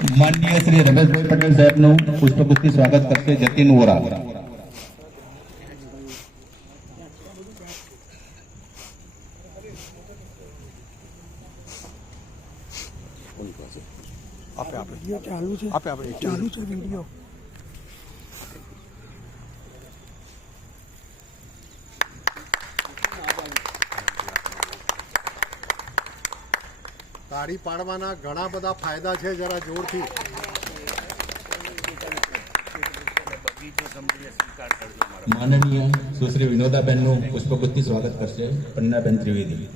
माननीय श्री रमेश भाई पटेल साहेबનું પુષ્પગુચ્છથી સ્વાગત કરશે જતીન વોરા। ચાલુ છે વિડીયો। તાળી પાડવાના ઘણા બધા ફાયદા છે, જરા જોરથી। માનનીય સુશ્રી વિનોદાબેનનું પુષ્પગુચ્છથી સ્વાગત કરશે પન્નાબેન ત્રિવેદી।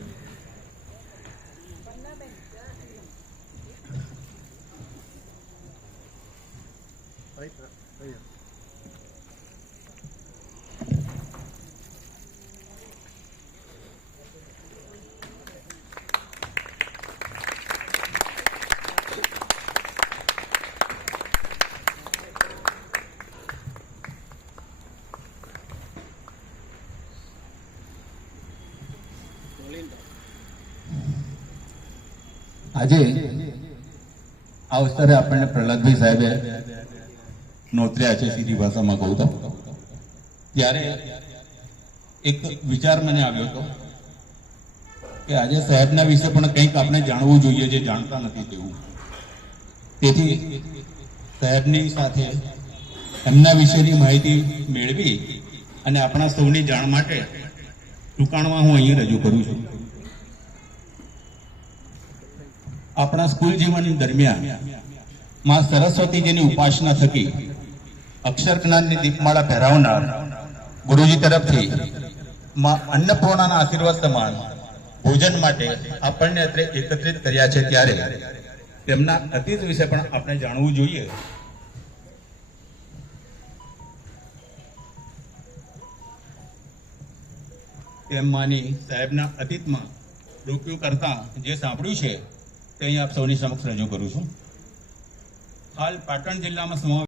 આજે આ અવસરે આપણને પ્રહલાદભાઈ સાહેબે નોતર્યા છે, સીધી ભાષામાં કહું તો ત્યારે એક વિચાર મને આવ્યો હતો કે આજે સાહેબના વિશે પણ કંઈક આપણે જાણવું જોઈએ જે જાણતા નથી તેવું। તેથી સાહેબની સાથે એમના વિશેની માહિતી મેળવી અને આપણા સૌની જાણ માટે ટૂંકાણમાં હું અહીં રજૂ કરું છું। આપણા સ્કૂલ જીવન દરમિયાન માં સરસ્વતીજીની ઉપાસના થકી અક્ષર જ્ઞાનની દીપમાળા પહેરાવનાર ગુરુજી તરફથી માં અન્નપૂર્ણાના આશીર્વાદ સમાન ભોજન માટે આપણને અત્રે એકત્રિત કર્યા છે, ત્યારે તેમના અતીત વિશે પણ આપણે જાણવું જોઈએ। તેમ માની સાહેબના અતીતમાં ડોક્યુ કરતા જે સાંભળ્યું છે તે અહીં આપ સૌની સમક્ષ રજૂ કરું છું। હાલ પાટણ જિલ્લામાં